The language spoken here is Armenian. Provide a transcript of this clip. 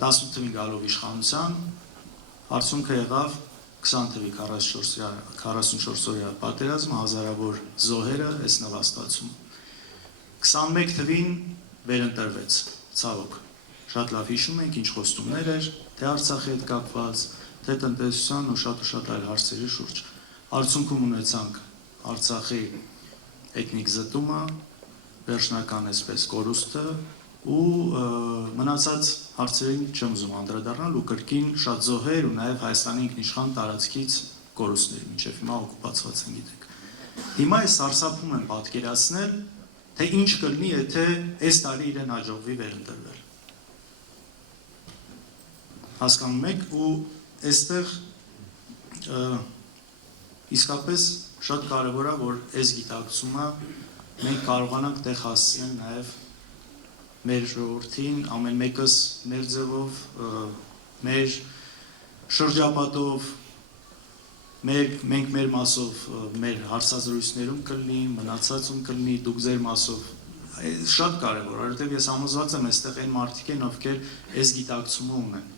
18 թվին գալով իշխանության, արդյունքը եղավ 20 թվի 44-օրյա պատերազմը, հազարավոր զոհերը, այս նվաստացումը։ 21 թվին վերընտրվեց, ցավոք, շատ լավ հիշում ենք, ինչ խոստումներ էր, թե Արցախի հետ կապված, թե տնտեսության ու շատ այլ հարցերի շուրջ։ Արդյունքում ունեցանք Արցախի էթնիկ զտումը, վերջնական այսպես կորուստը ու մնացած հարցերին չեմ ուզում անդրադառնալ ու կրկին շատ զոհեր ու նաև Հայաստանի ինքնիշխան տարածքից կորուստներ, մինչև հիմա օկուպացված են գիտենք։ Հիմա այս սարսափում եմ պատկերացնել, թե ինչ կլինի, եթե այս տարի իրեն հաջողվի վերընտրվել։ Հասկանում եք, ու այստեղ իսկապես շատ կարևոր է, որ այս գիտակցումը մենք կարողանանք տեղ հասցնել նաև մեր ժողովրդին, ամեն մեկս մեր ձևով, մեր շրջապատով, մենք մեր մասով մեր հարցազրույցներում կլինի, մնացածում կլինի, դուք ձեր մասով, շատ կարևոր, որովհետև ես համոզված եմ, այստեղ այն մարդիկ են, ովքեր այս գիտակցումը ունեն։